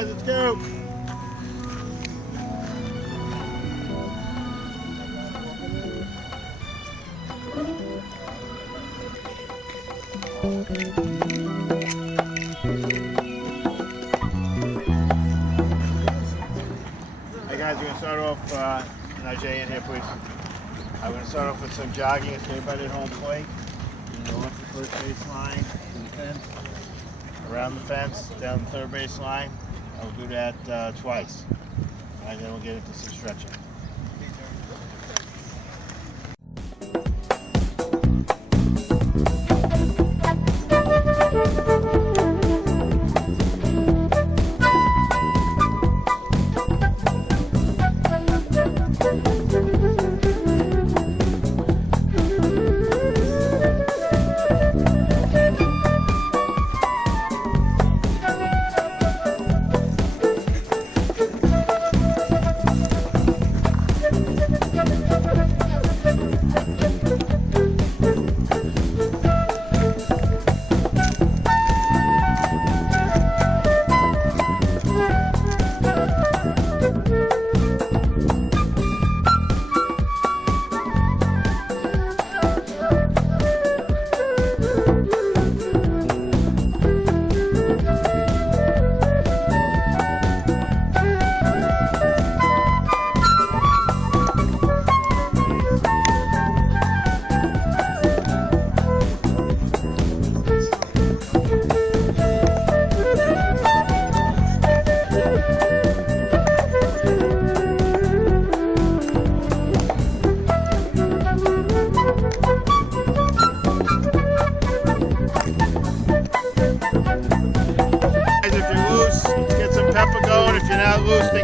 guys, let's go. Hey guys, we're going to start off, Jay in here please. I'm going to start off with some jogging and stay by the home plate. Go off the first base line to the fence, around the fence, down the third base line. I'll do that twice. And then we'll get into some stretching.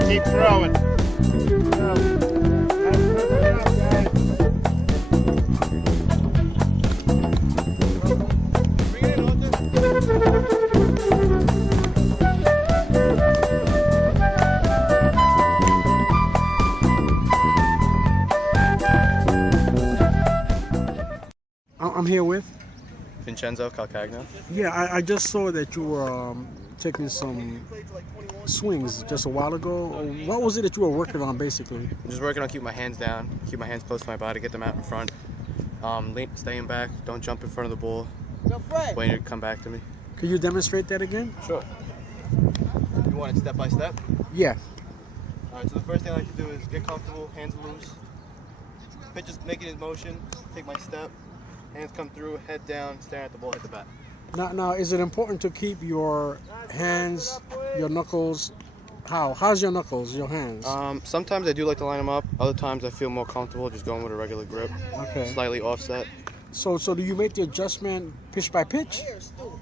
Keep throwing. I'm here with Vincenzo Calcagno. Yeah, I just saw that you were taking some swings just a while ago. What was it that you were working on basically? I'm just working on keep my hands down, keep my hands close to my body, get them out in front. Staying back, don't jump in front of the ball, waiting to come back to me. Could you demonstrate that again? Sure. You want it step by step? Yeah. Alright, so the first thing I like to do is get comfortable, hands loose. Pitch is making his motion, take my step, hands come through, head down, staring at the ball, hit the bat. Now, is it important to keep your hands, your knuckles? How's your knuckles, your hands? Sometimes I do like to line them up. Other times I feel more comfortable just going with a regular grip. Okay. Slightly offset. So do you make the adjustment pitch by pitch?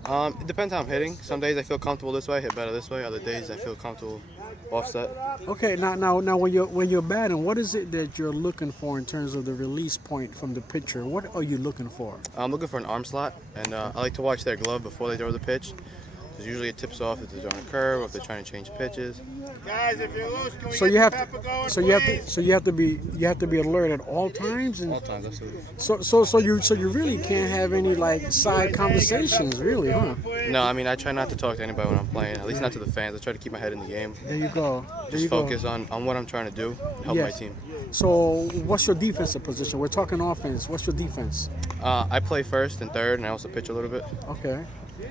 It depends how I'm hitting. Some days I feel comfortable this way, hit better this way. Other days I feel comfortable offset. Okay. Now when you're batting, what is it that you're looking for in terms of the release point from the pitcher? What are you looking for? I'm looking for an arm slot, and I like to watch their glove before they throw the pitch. Because usually it tips off if they're throwing a curve or if they're trying to change pitches. Guys, if you're loose, can we So get you the have pepper going, to, so you have to be alert at all times. And All times, absolutely. So you really can't have any like side conversations, really, huh? No, I mean I try not to talk to anybody when I'm playing. At least not to the fans. I try to keep my head in the game. There you go. Just focus on what I'm trying to do, help my team. So what's your defensive position? We're talking offense. What's your defense? I play first and third, and I also pitch a little bit. Okay.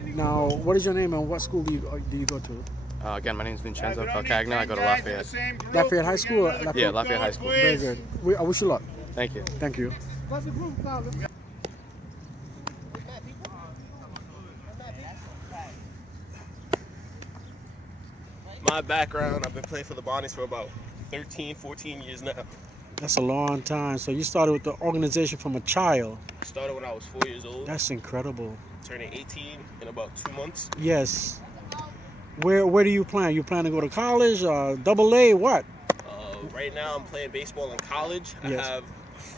Now, what is your name and what school do you go to? Again, my name is Vincenzo Calcagno. I go to Lafayette. Lafayette High School? Yeah, Lafayette High School. Very good. I wish you luck. Thank you. Thank you. My background, I've been playing for the Bonnies for about 13, 14 years now. That's a long time. So you started with the organization from a child. Started when I was 4 years old. That's incredible. Turning 18 in about 2 months. Yes. Where do you plan? You plan to go to college, double A, what? Right now I'm playing baseball in college. Yes. I have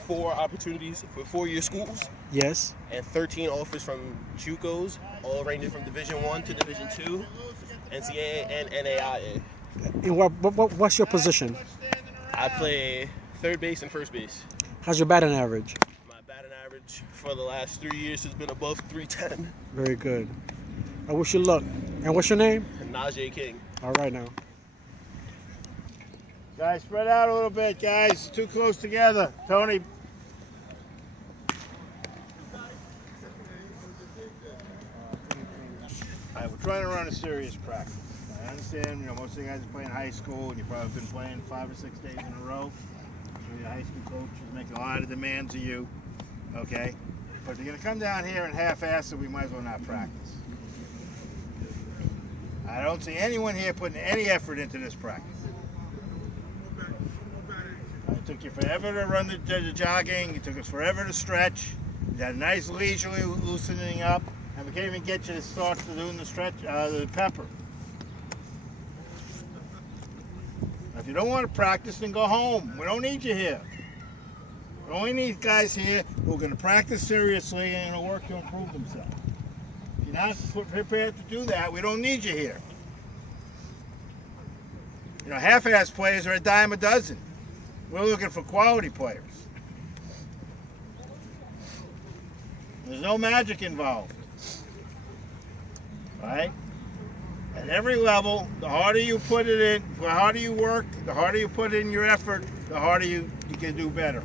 4 opportunities for 4-year schools. Yes. And 13 offers from JUCOs, all ranging from Division 1 to Division 2, NCAA and NAIA. And what's your position? I play third base and first base. How's your batting average? My batting average for the last 3 years has been above 310. Very good. I wish you luck. And what's your name? Manager King. All right now. Guys, spread out a little bit, guys. Too close together. Tony. All right, we're trying to run a serious practice. I understand, you know, most of you guys are playing high school, and you've probably been playing 5 or 6 days in a row. So your high school coach is making a lot of demands of you, okay? But if you're going to come down here and half-ass it, we might as well not practice. I don't see anyone here putting any effort into this practice. It took you forever to run the jogging. It took us forever to stretch. You had a nice leisurely loosening up, and we can't even get you to start to doing the stretch, the pepper. Now, if you don't want to practice, then go home. We don't need you here. We only need guys here who are going to practice seriously and going to work to improve themselves. If you're not prepared to do that, we don't need you here. You know, half-ass players are a dime a dozen. We're looking for quality players. There's no magic involved. Right? At every level, the harder you put it in, the harder you work, the harder you put in your effort, the harder you can do better.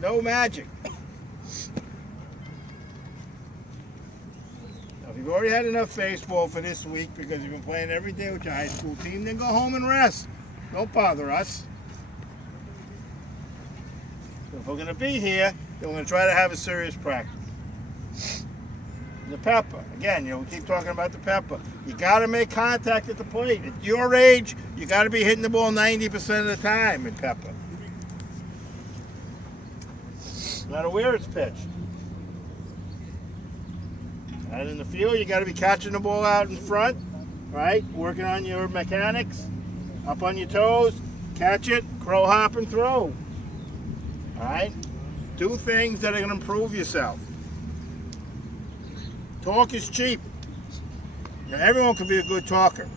No magic. Now, if you've already had enough baseball for this week because you've been playing every day with your high school team, then go home and rest. Don't bother us. So if we're going to be here, then we're going to try to have a serious practice. The pepper. Again, you know, we keep talking about the pepper. You got to make contact at the plate. At your age, you got to be hitting the ball 90% of the time in pepper. No matter where it's pitched. And in the field, you got to be catching the ball out in front, right? Working on your mechanics. Up on your toes, catch it, crow hop and throw. All right? Do things that are going to improve yourself. Talk is cheap. Now, everyone can be a good talker.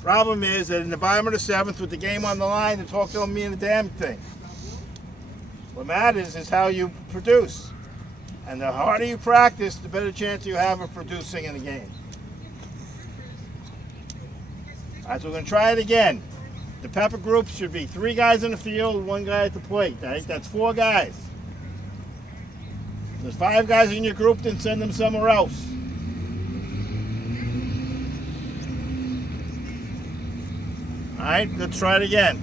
Problem is that in the bottom of the 7th, with the game on the line, the talk don't mean a damn thing. What matters is how you produce. And the harder you practice, the better chance you have of producing in the game. All right, so we're going to try it again. The pepper group should be 3 guys in the field, 1 guy at the plate. Right? That's 4 guys. If there's 5 guys in your group, then send them somewhere else. All right, let's try it again.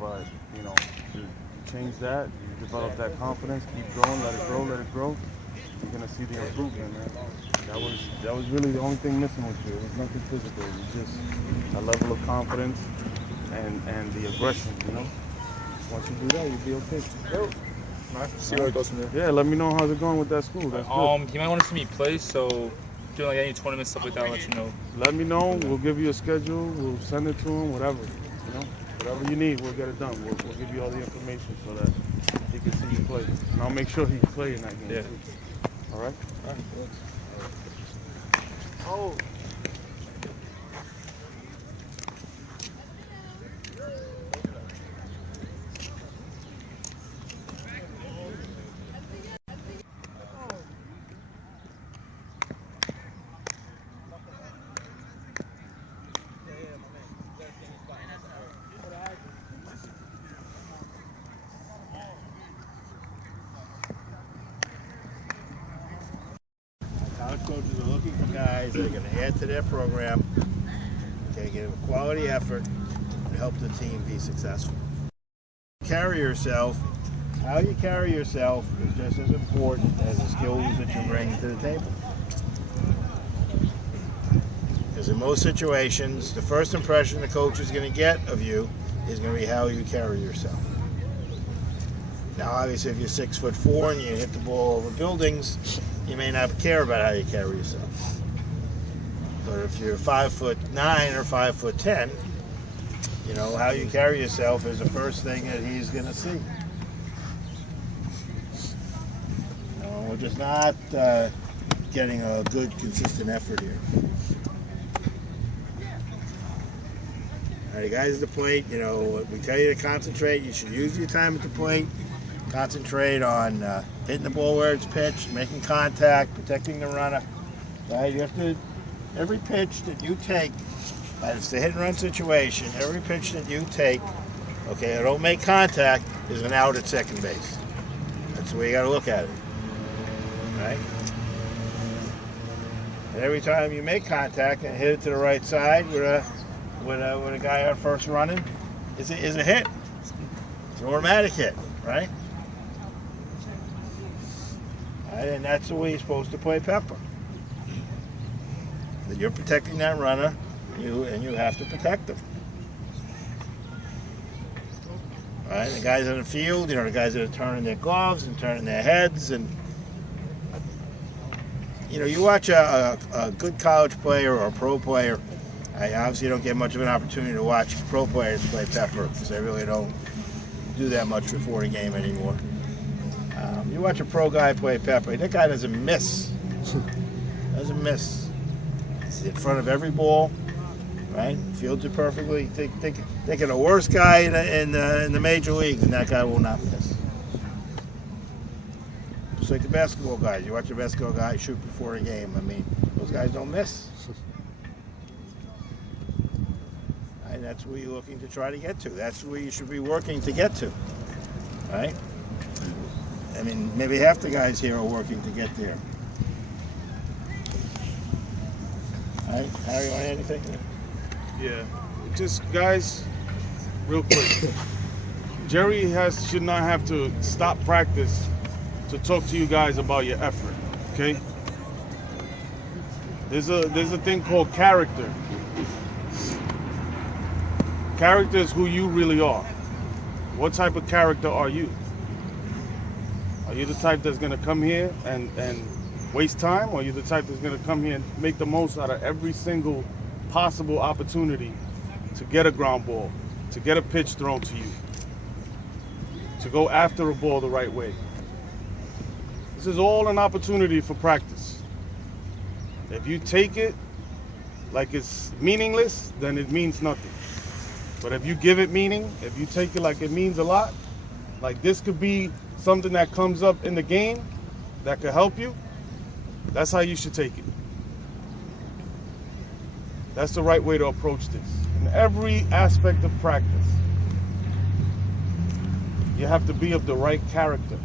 But, you know, you change that, you develop that confidence, keep growing, let it grow, let it grow. You're gonna see the improvement, man. That was really the only thing missing with you. It was nothing physical. It was just a level of confidence and the aggression, you know. Once you do that, you'll be okay. See where it goes from there. Yeah, let me know how's it going with that school. That's good. He might want to see me play, so doing like any tournament stuff like that, I'll let you know. Let me know. We'll give you a schedule. We'll send it to him. Whatever, you know. Whatever you need, we'll get it done. We'll give you all the information so that he can see you play. And I'll make sure he can play in that game. Yeah. All right? All right. Oh. College coaches are looking for guys that are going to add to their program, okay, give a quality effort, and help the team be successful. Carry yourself. How you carry yourself is just as important as the skills that you bring to the table. Because in most situations, the first impression the coach is going to get of you is going to be how you carry yourself. Now, obviously, if you're 6'4" and you hit the ball over buildings, you may not care about how you carry yourself. But if you're 5'9" or 5'10", you know, how you carry yourself is the first thing that he's going to see. You know, we're just not getting a good, consistent effort here. All right, guys at the plate, you know, we tell you to concentrate. You should use your time at the plate. Concentrate on hitting the ball where it's pitched, making contact, protecting the runner. Right? You have to, every pitch that you take, it's the hit and run situation, every pitch that you take, okay, I don't make contact, is an out at second base. That's the way you got to look at it. Right? And every time you make contact and hit it to the right side with a guy out first running, is a hit. It's an automatic hit, right? And that's the way you're supposed to play Pepper. That you're protecting that runner, and you have to protect them. All right, the guys on the field, you know, the guys that are turning their gloves and turning their heads, and you know, you watch a good college player or a pro player. I obviously don't get much of an opportunity to watch pro players play Pepper because they really don't do that much before the game anymore. You watch a pro guy play Pepper, that guy doesn't miss. Doesn't miss. He's in front of every ball, right? Fields it perfectly. Think of the worst guy in the major leagues, and that guy will not miss. Just like the basketball guys. You watch a basketball guy shoot before a game. I mean, those guys don't miss. And that's where you're looking to try to get to. That's where you should be working to get to, right? I mean, maybe half the guys here are working to get there. All right, Harry, you want to add anything? Yeah, just guys, real quick. Jerry should not have to stop practice to talk to you guys about your effort. Okay? There's a thing called character. Character is who you really are. What type of character are you? Are you the type that's going to come here and waste time? Or are you the type that's going to come here and make the most out of every single possible opportunity to get a ground ball, to get a pitch thrown to you, to go after a ball the right way? This is all an opportunity for practice. If you take it like it's meaningless, then it means nothing. But if you give it meaning, if you take it like it means a lot, like this could be something that comes up in the game that could help you, that's how you should take it. That's the right way to approach this. In every aspect of practice, you have to be of the right character.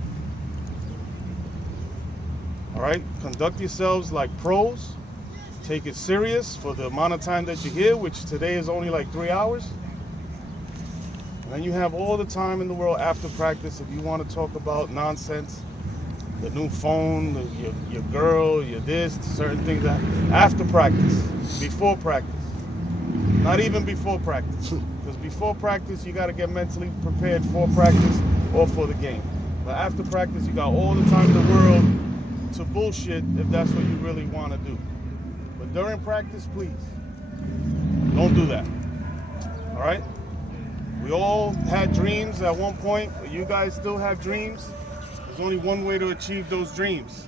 All right? Conduct yourselves like pros. Take it serious for the amount of time that you're here, which today is only like 3 hours. And then you have all the time in the world after practice if you want to talk about nonsense, the new phone, your girl, your this, certain things after practice, before practice. Not even before practice. Because before practice, you got to get mentally prepared for practice or for the game. But after practice, you got all the time in the world to bullshit if that's what you really want to do. But during practice, please, don't do that. All right? We all had dreams at one point, but you guys still have dreams. There's only one way to achieve those dreams.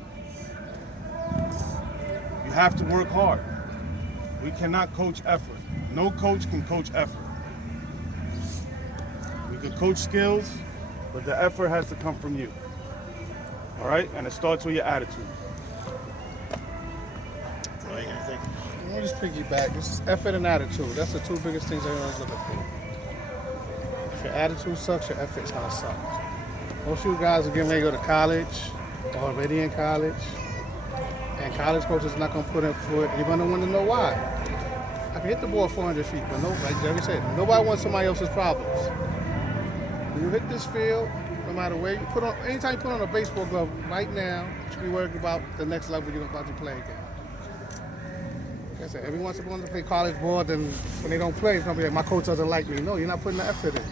You have to work hard. We cannot coach effort. No coach can coach effort. We can coach skills, but the effort has to come from you. All right? And it starts with your attitude. What do you think? I'll just piggyback. It's effort and attitude. That's the two biggest things everyone's looking for. If your attitude sucks, your effort's gonna suck. Most of you guys are getting ready to go to college, already in college, and college coaches are not gonna put in foot. You're gonna want to know why. I can hit the ball 400 feet, but like Jerry said, nobody wants somebody else's problems. When you hit this field, no matter where you put on, anytime you put on a baseball glove right now, you should be worried about the next level you're about to play again. Like I said, everyone wants to play college ball, then when they don't play, it's gonna be like, my coach doesn't like me. No, you're not putting the effort in.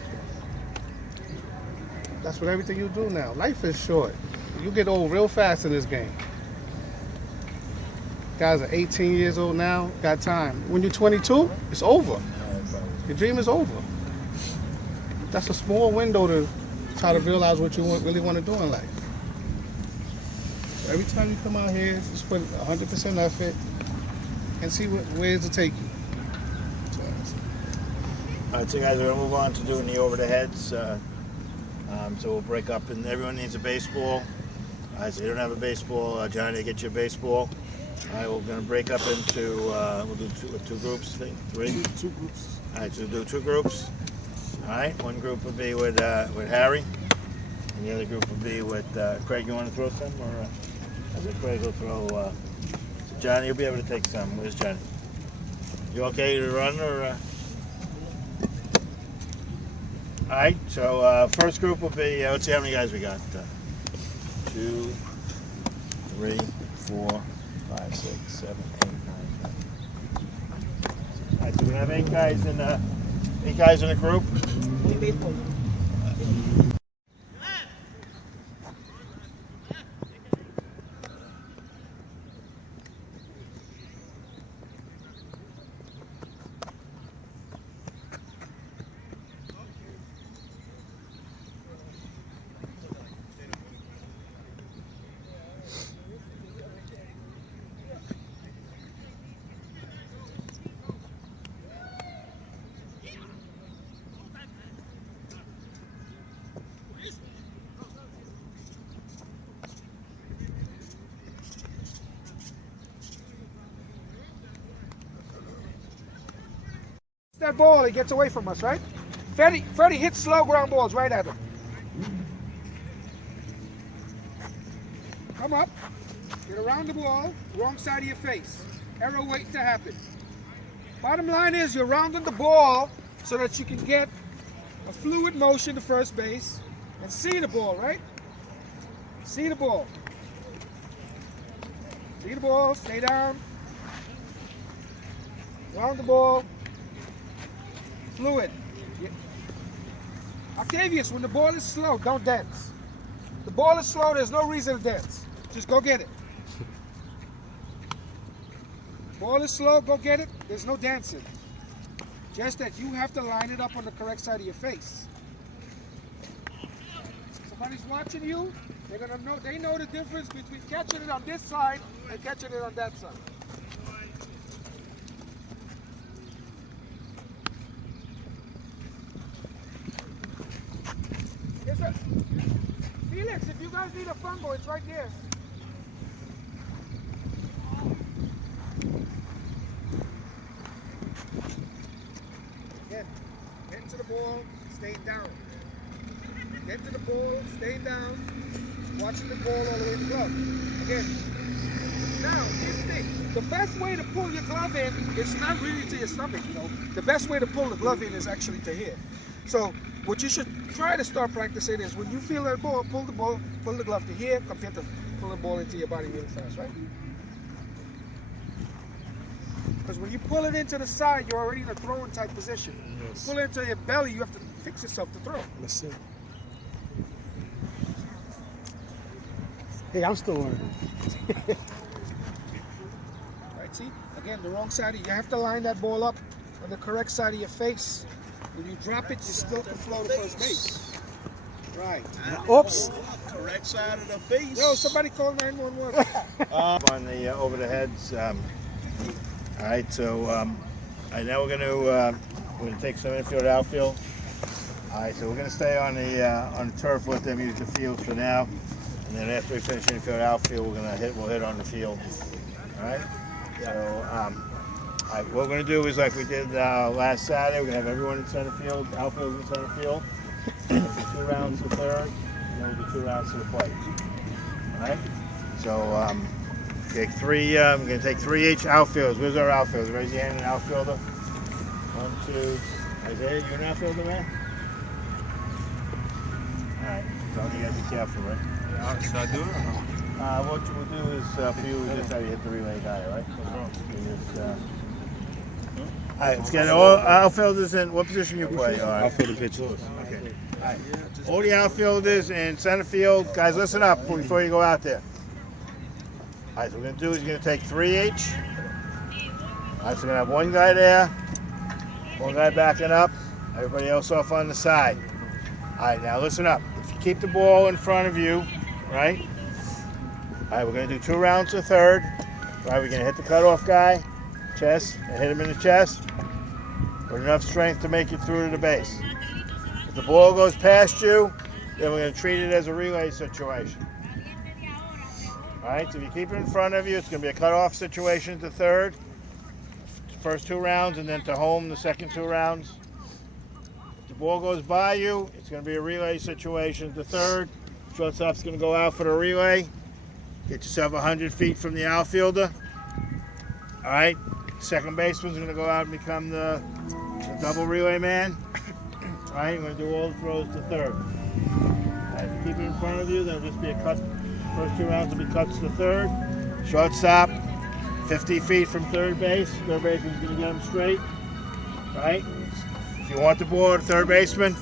That's what everything you do now. Life is short. You get old real fast in this game. Guys are 18 years old now, got time. When you're 22, it's over. Your dream is over. that's a small window to try to realize what you really want to do in life. So every time you come out here, just put 100% effort and see where to take you. All right, so guys, we're gonna move on to doing the over the heads. So we'll break up, and everyone needs a baseball. All right, so you don't have a baseball, Johnny, get you a baseball. All right, we're gonna break up into we'll do two groups, I think, three. Two groups. All right, so we'll do two groups. All right, one group will be with Harry, and the other group will be with Craig. You want to throw some, or I think Craig will throw. So Johnny, you'll be able to take some. Where's Johnny? You okay to run, or? All right, so first group will be, let's see how many guys we got. 2, 3, 4, 5, 6, 7, 8, 9, 10. All right, so we have 8 guys in a group. That ball, he gets away from us, right? Freddie hits slow ground balls right at him. Come up, get around the ball, wrong side of your face. Error waiting to happen. Bottom line is you're rounding the ball so that you can get a fluid motion to first base and see the ball, right? See the ball. See the ball, stay down. Round the ball. Fluid. Yeah. Octavius, when the ball is slow, don't dance. The ball is slow, there's no reason to dance. Just go get it. Ball is slow, go get it. There's no dancing. Just that you have to line it up on the correct side of your face. Somebody's watching you, they're gonna know. They know the difference between catching it on this side and catching it on that side. Yes, sir. Felix, if you guys need a fumble, it's right there. Again, get into the ball, stay down. Get to the ball, stay down. Watching the ball all the way in the glove. Again. Now, here's the thing. The best way to pull your glove in is not really to your stomach, you know. The best way to pull the glove in is actually to here. So, what you should try to start practicing is when you feel that ball, pull the glove to here compared to pull the ball into your body really fast, right? Because when you pull it into the side, you're already in a throwing type position. Yes. Pull it into your belly, you have to fix yourself to throw. Let's see. Hey, I'm still learning. Right, see? Again, the wrong side, you have to line that ball up on the correct side of your face. When you drop it, you still can flow to first base. Right. Oops. Correct side of the face. Yo, somebody call 911. On the over the heads. All right, so now we're gonna take some infield, outfield. All right, so we're gonna stay on the turf. Let them use the field for now, and then after we finish infield, outfield, we'll hit on the field. All right. So. All right, what we're going to do is like we did last Saturday. We're going to have everyone in center field, outfield in center field. 2 rounds to third, and then we'll do 2 rounds to the plate. All right? So take 3, we're going to take 3 each outfielders. Where's our outfielders? Raise your hand, an outfielder. 1, 2. Isaiah, you an outfielder, man? All right, so you got to be careful, right? Yeah, should I do it or no? What you will do is for you, just how you hit the relay guy, right? All right, let's get all outfielders in. What position you play? Outfielder pitcher. Okay. All right. All the outfielders in center field. Guys, listen up before you go out there. All right, so what we're going to do is you're going to take 3 each. All right, so we're going to have 1 guy there, 1 guy backing up, everybody else off on the side. All right, now listen up. If you keep the ball in front of you, right? All right, we're going to do 2 rounds to third. All right, we're going to hit the cutoff guy, chest, and hit him in the chest with enough strength to make it through to the base. If the ball goes past you, then we're going to treat it as a relay situation. All right, so if you keep it in front of you, it's going to be a cutoff situation to third, first 2 rounds, and then to home the second 2 rounds. If the ball goes by you, it's going to be a relay situation to third. Shortstop's going to go out for the relay. Get yourself 100 feet from the outfielder. All right, second baseman's going to go out and become the double relay man. All right, we're going to do all the throws to third. All right, if you keep it in front of you, there'll just be a cut. First 2 rounds will be cuts to third. Shortstop, 50 feet from third base. Third baseman's going to get him straight. All right, if you want the ball to third baseman,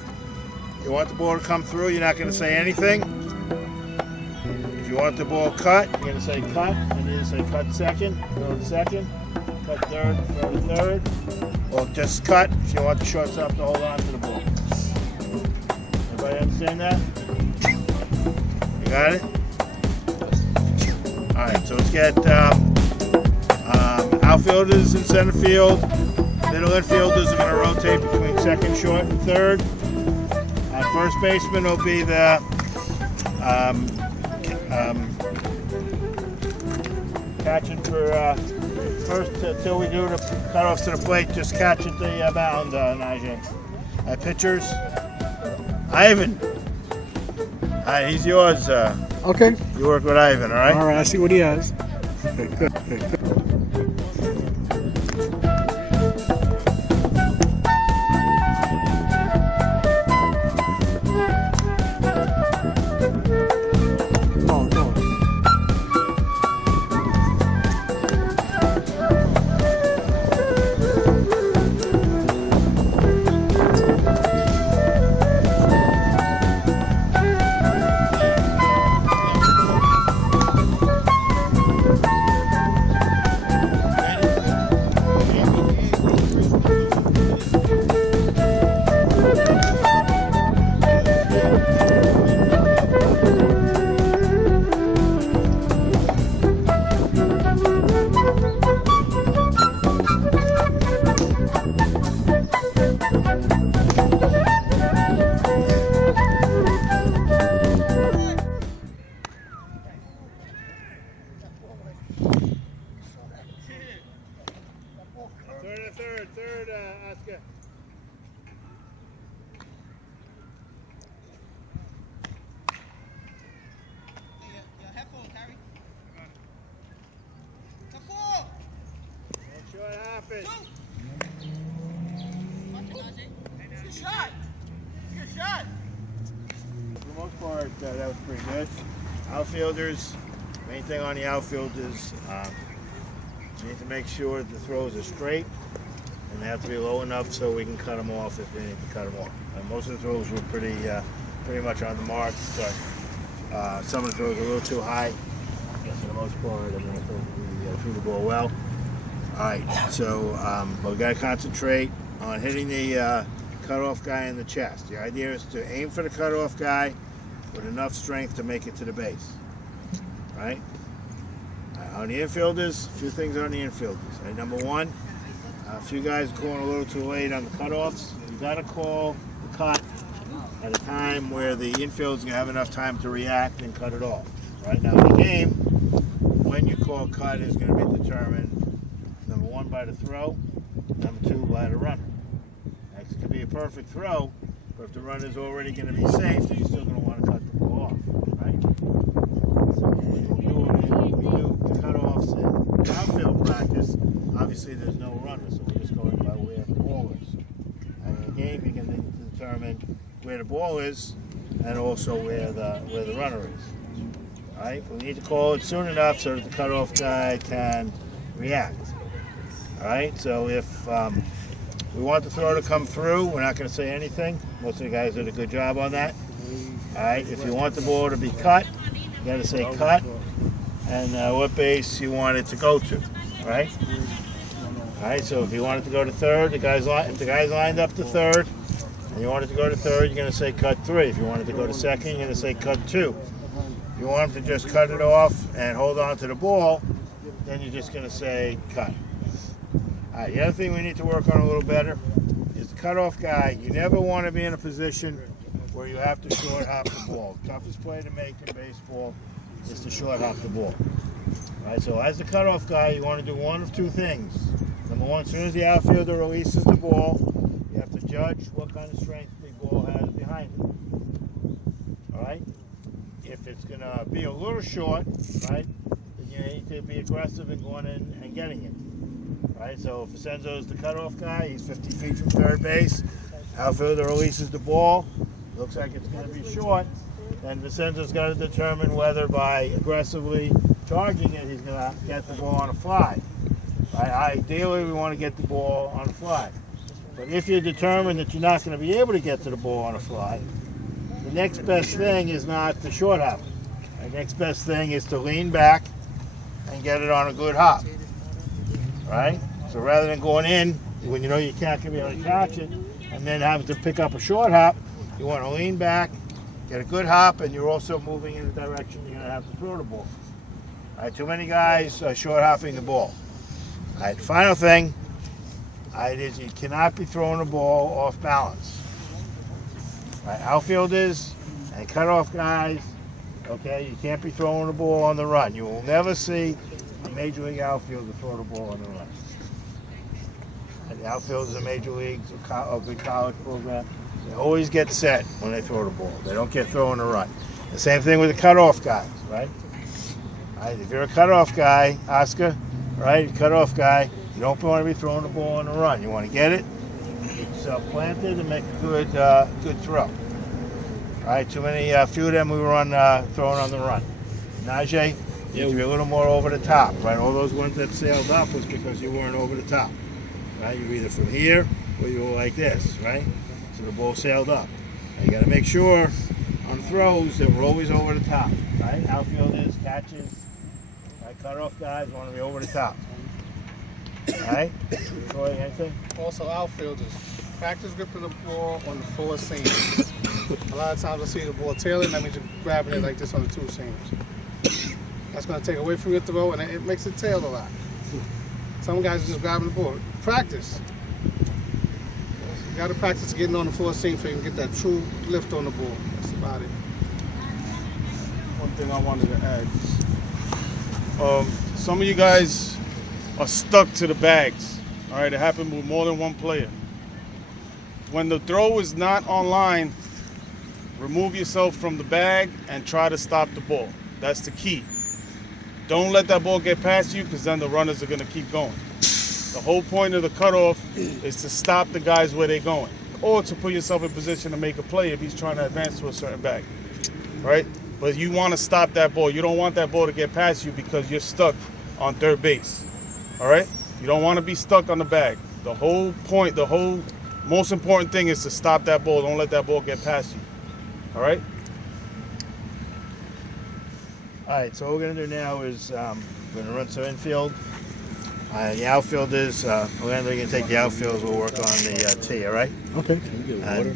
you want the ball to come through, you're not going to say anything. If you want the ball cut, you're going to say cut, and you're going to say cut second, go to second, cut third, go to third, or just cut if you want the shortstop to hold on to the ball. Everybody understand that? You got it? All right, so let's get outfielders in center field. Middle infielders are going to rotate between second, short, and third. First baseman will be the catching for first till we do the cutoffs to the plate. Just catch at the mound, Najee. Pitchers, Ivan. All right, he's yours. Okay. You work with Ivan, all right? All right, I see what he has. Good. Third, Oscar. Headphone, Carrie. Make sure it happens. Good shot. Good shot. For the most part, that was pretty good. Outfielders, main thing on the outfielders, you need to make sure the throws are straight, and they have to be low enough so we can cut them off if we need to cut them off. And most of the throws were pretty much on the mark, but some of the throws were a little too high. But for the most part, I mean, I thought we threw the ball well. All right, so we got to concentrate on hitting the cutoff guy in the chest. The idea is to aim for the cutoff guy with enough strength to make it to the base. Right? On the infielders, a few things on the infielders. Right, number one, a few guys going a little too late on the cutoffs. You got to call the cut at a time where the infield's gonna have enough time to react and cut it off. Right now in the game, when you call cut is going to be determined, number one, by the throw, number two, by the runner. Right, it could be a perfect throw, but if the runner's already going to be safe, then you're still going to want to cut the ball off. Right? So we do the cutoffs in outfield practice. Obviously, there's no runner, so we're just going by where the ball is. And in the game, you can determine where the ball is and also where the runner is. All right, we need to call it soon enough so that the cutoff guy can react. All right, so if we want the throw to come through, we're not going to say anything. Most of the guys did a good job on that. All right, if you want the ball to be cut, you got to say cut and what base you want it to go to. All right. All right, so if you want it to go to third, if the guy's lined up to third, And you want it to go to third, you're going to say cut 3. If you want it to go to second, you're going to say cut 2. If you want him to just cut it off and hold on to the ball, then you're just going to say cut. All right, the other thing we need to work on a little better is the cutoff guy. You never want to be in a position where you have to short hop the ball. The toughest play to make in baseball is to short hop the ball. All right, so as the cutoff guy, you want to do one of two things. Number one, as soon as the outfielder releases the ball, you have to judge what kind of strength the ball has behind it. All right? If it's going to be a little short, right, then you need to be aggressive in going in and getting it. All right, so if Vicenzo's the cutoff guy, he's 50 feet from third base. Outfielder releases the ball. Looks like it's going to be short. Then Vicenzo's got to determine whether by aggressively charging it, he's going to get the ball on a fly. Ideally, we want to get the ball on a fly. But if you're determined that you're not going to be able to get to the ball on a fly, the next best thing is not to short hop. The next best thing is to lean back and get it on a good hop. Right? So rather than going in when you know you can't be able to catch it and then having to pick up a short hop, you want to lean back, get a good hop, and you're also moving in the direction you're going to have to throw the ball. All right, too many guys are short hopping the ball. All right, final thing is you cannot be throwing the ball off balance. All right, outfielders and cutoff guys, okay, you can't be throwing the ball on the run. You will never see a major league outfielder throw the ball on the run. And the outfielders in major leagues or big college program, they always get set when they throw the ball. They don't get thrown a run. The same thing with the cutoff guys, right? All right, if you're a cutoff guy, Oscar, right, cutoff guy, you don't want to be throwing the ball on the run. You want to get it, get yourself planted, and make a good throw. All right, too many, few of them we run throwing on the run. Najee, you need to be a little more over the top, right? All those ones that sailed up was because you weren't over the top, right? You're either from here or you were like this, right? So the ball sailed up. Now you got to make sure on throws that we're always over the top, right? Outfielders, catches, right? Cutoff guys want to be over the top. All right? Troy, anything? Also, outfielders, practice gripping the ball on the four seams. A lot of times I see the ball tailing, that means you're grabbing it like this on the two seams. That's going to take away from your throw, and it makes it tail a lot. Some guys are just grabbing the ball. Practice. You got to practice getting on the four seam so you can get that true lift on the ball. That's about it. One thing I wanted to add. Some of you guys are stuck to the bags. All right, it happened with more than one player. When the throw is not online, remove yourself from the bag and try to stop the ball. That's the key. Don't let that ball get past you, because then the runners are going to keep going. The whole point of the cutoff is to stop the guys where they're going, or to put yourself in position to make a play if he's trying to advance to a certain bag, right? But you want to stop that ball. You don't want that ball to get past you because you're stuck on third base, all right? You don't want to be stuck on the bag. The whole point, the whole most important thing is to stop that ball. Don't let that ball get past you, all right? All right, so what we're going to do now is we're going to run some infield. The outfielders, Orlando, you're going to take the outfielders. We'll work on the tee, all right? Okay. And,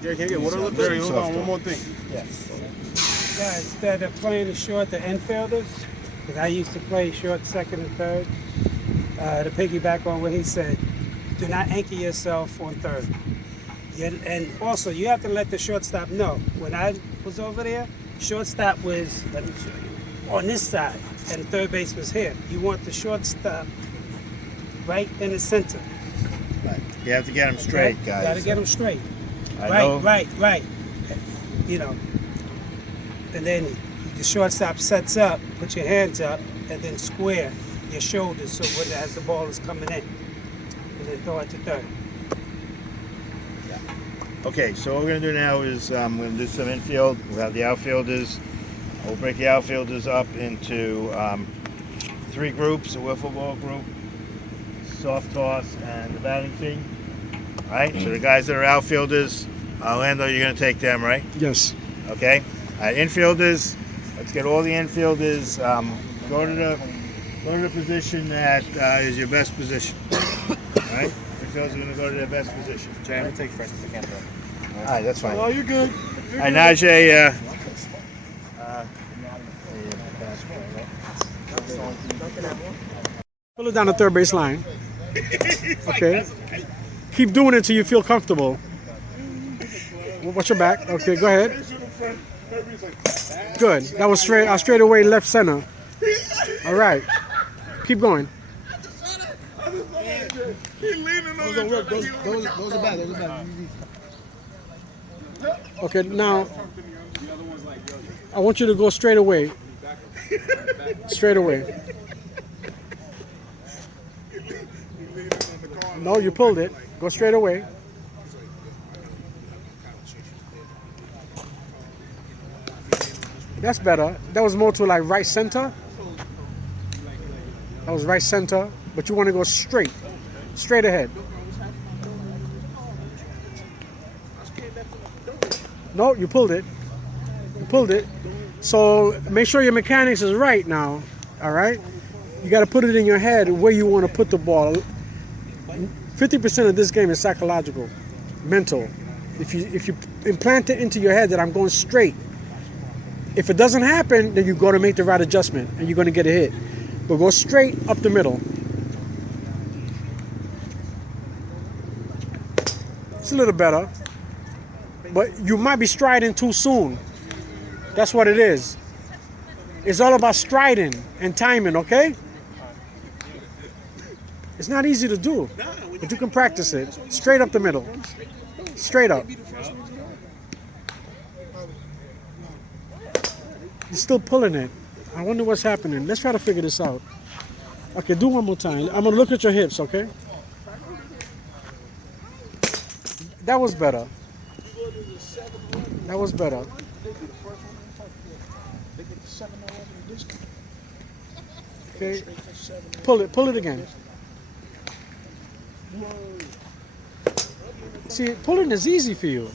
Jerry, can I get water? Jerry, hold on, one more thing. yeah. Guys, instead of playing the short, the infielders, because I used to play short, second, and third, to piggyback on what he said, do not anchor yourself on third. And also, you have to let the shortstop know. When I was over there, shortstop was, let me show you, on this side, and third base was here. You want the shortstop right in the center. Right. You have to get them straight, Okay? guys. You got to get them straight. I know. Right. You know, and then the shortstop sets up, put your hands up, and then square your shoulders so when as the ball is coming in, and then throw it to third. Okay, so what we're going to do now is I'm going to do some infield. We'll have the outfielders. We'll break the outfielders up into 3 groups, a wiffle ball group, soft toss, and the batting team. All right, so the guys that are outfielders, Orlando, you're going to take them, right? Yes. Okay. All right, infielders, let's get all the infielders. Go to the position that is your best position. All right? Infields are going to go to their best position. Jay, I'm going to take first if I can, bro. All right, that's fine. Oh, you're good. All right, Najee, Pull it down the third base line. Okay. Keep doing it until you feel comfortable. Watch your back. Okay, go ahead. Good. That was straight away left center. All right. Keep going. Those are bad. Those are bad. Okay, now I want you to go straight away. Straight away. No, you pulled it. Go straight away. That's better. That was more to like right center. That was right center, but you want to go straight. Straight ahead. No, you pulled it. You pulled it. So make sure your mechanics is right now. All right? You got to put it in your head where you want to put the ball. 50% of this game is psychological, mental. If you implant it into your head that I'm going straight, if it doesn't happen, then you got to make the right adjustment and you're going to get a hit. But go straight up the middle. It's a little better, but you might be striding too soon. That's what it is. It's all about striding and timing, okay? It's not easy to do, but you can practice it. Straight up the middle. Straight up. You're still pulling it. I wonder what's happening. Let's try to figure this out. Okay, do one more time. I'm going to look at your hips, okay? That was better. That was better. Okay. Pull it again. See, pulling is easy for you.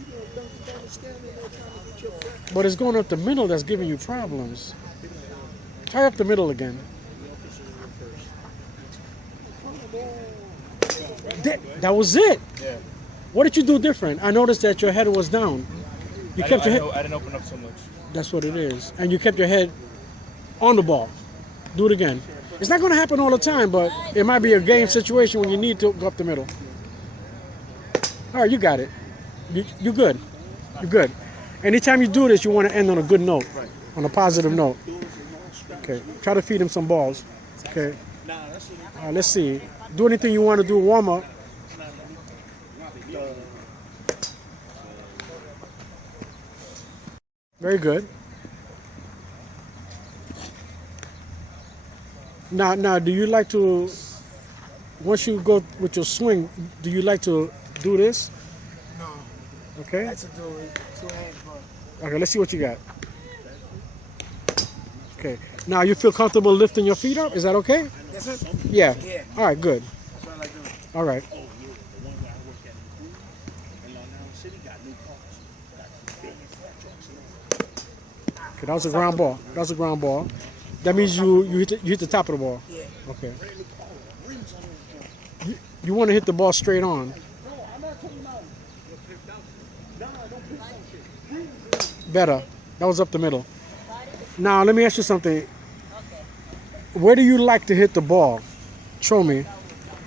But it's going up the middle that's giving you problems. Try up the middle again. That was it. Yeah. What did you do different? I noticed that your head was down. You kept your head. I didn't open up so much. That's what it is. And you kept your head on the ball. Do it again. It's not going to happen all the time, but it might be a game situation when you need to go up the middle. All right, you got it. You're good. You're good. Anytime you do this, you want to end on a good note, on a positive note. Okay. Try to feed him some balls. Okay. Let's see. Do anything you want to do. Warm up. Very good. Now, do you like to, once you go with your swing, do you like to do this? No. Okay. I like to do it 2 hands, bro. Okay, let's see what you got. Okay. Now, you feel comfortable lifting your feet up? Is that okay? Yes, sir? Yeah. Yeah. All right, good. That's what I like doing. All right. Okay, that was a ground ball. That was a ground ball. That means you hit the top of the ball. Yeah. Okay. You want to hit the ball straight on. Better. That was up the middle. Now, let me ask you something. Where do you like to hit the ball? Show me.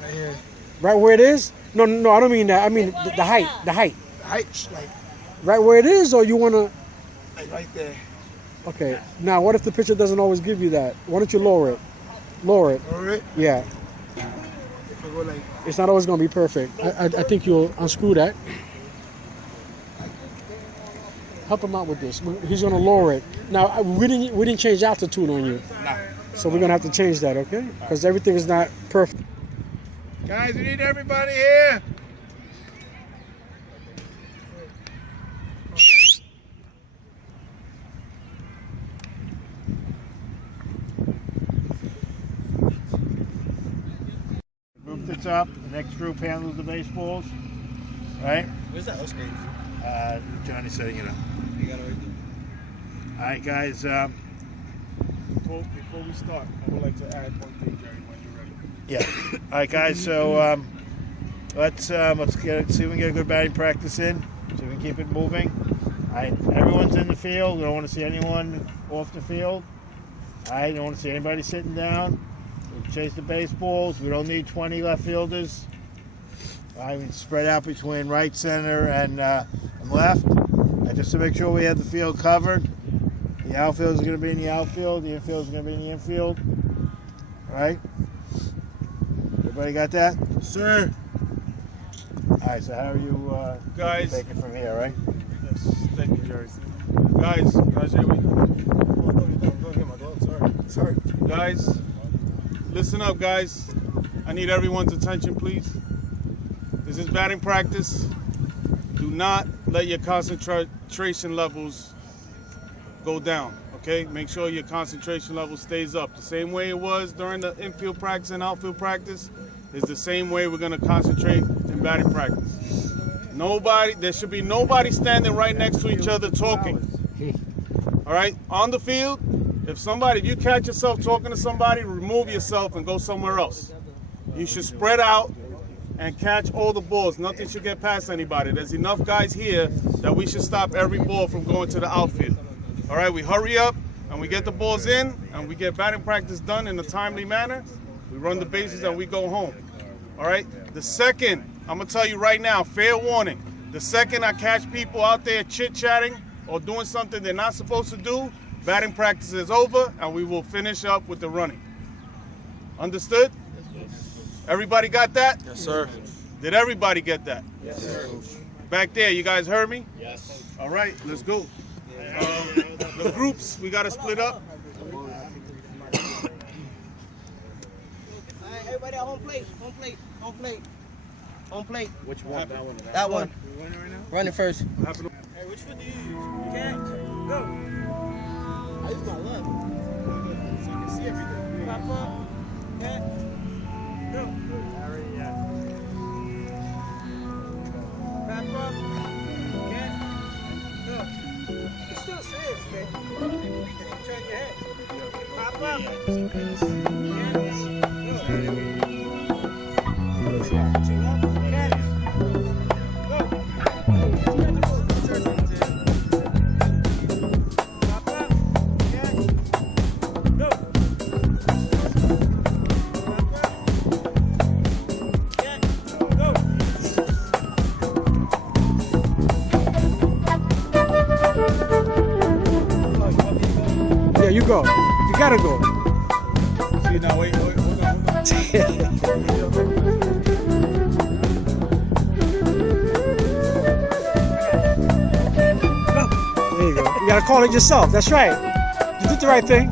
Right here. Right where it is? No, I don't mean that. I mean the height. The height. Height, like Right where it is, or you want to... right there. Okay. Now, what if the pitcher doesn't always give you that? Why don't you lower it? Lower it. All right. Yeah. If I go like, It's not always going to be perfect. I think you'll unscrew that. Help him out with this. He's going to lower it. Now, we didn't change altitude on you. So we're going to have to change that, okay? Because everything is not perfect. guys, we need everybody here. Group that's up, the next group handles the baseballs, right? Where's that house page? Johnny said, you know. You got it right there. All right, guys. Before we start, I would like to add one thing, Jerry, when you're ready. Yeah. All right, guys. So let's see if we can get a good batting practice in, so we can keep it moving. Everyone's in the field. We don't want to see anyone off the field. I don't want to see anybody sitting down. We chase the baseballs. We don't need 20 left fielders. Spread out between right, center, and left. Just to make sure we have the field covered. The outfield is going to be in the outfield. The infield is going to be in the infield. All right? Everybody got that? Sir. All right, so how are you Guys. take it from here, right? Yes, thank you, Jerry. Guys, sorry. Guys, listen up, guys. I need everyone's attention, please. This is batting practice. Do not let your concentration levels go down, okay? Make sure your concentration level stays up. The same way it was during the infield practice and outfield practice is the same way we're gonna concentrate in batting practice. There should be nobody standing right next to each other talking. All right, on the field, if you catch yourself talking to somebody, remove yourself and go somewhere else. You should spread out and catch all the balls. Nothing should get past anybody. There's enough guys here that we should stop every ball from going to the outfield. All right, we hurry up and we get the balls in and we get batting practice done in a timely manner. We run the bases and we go home. All right, the second, I'm gonna tell you right now, fair warning, the second I catch people out there chit-chatting or doing something they're not supposed to do, batting practice is over and we will finish up with the running. Understood? Everybody got that? Yes, sir. Did everybody get that? Yes, sir. Back there, you guys heard me? Yes. All right, let's go. The groups, we got to split up. Everybody at home plate, home plate, home plate, home plate. Which one? That one. That one. Running first. Hey, which foot do you use? Catch. Go. I use my left. So you can see everything. Pop up. Catch. Go. Pop up. Catch. Go. It's still serious, man. Turn your head. Pop up. Catch. Yeah, you go. You gotta go. See, now, wait, hold on. There you go. You gotta call it yourself. That's right. You did the right thing.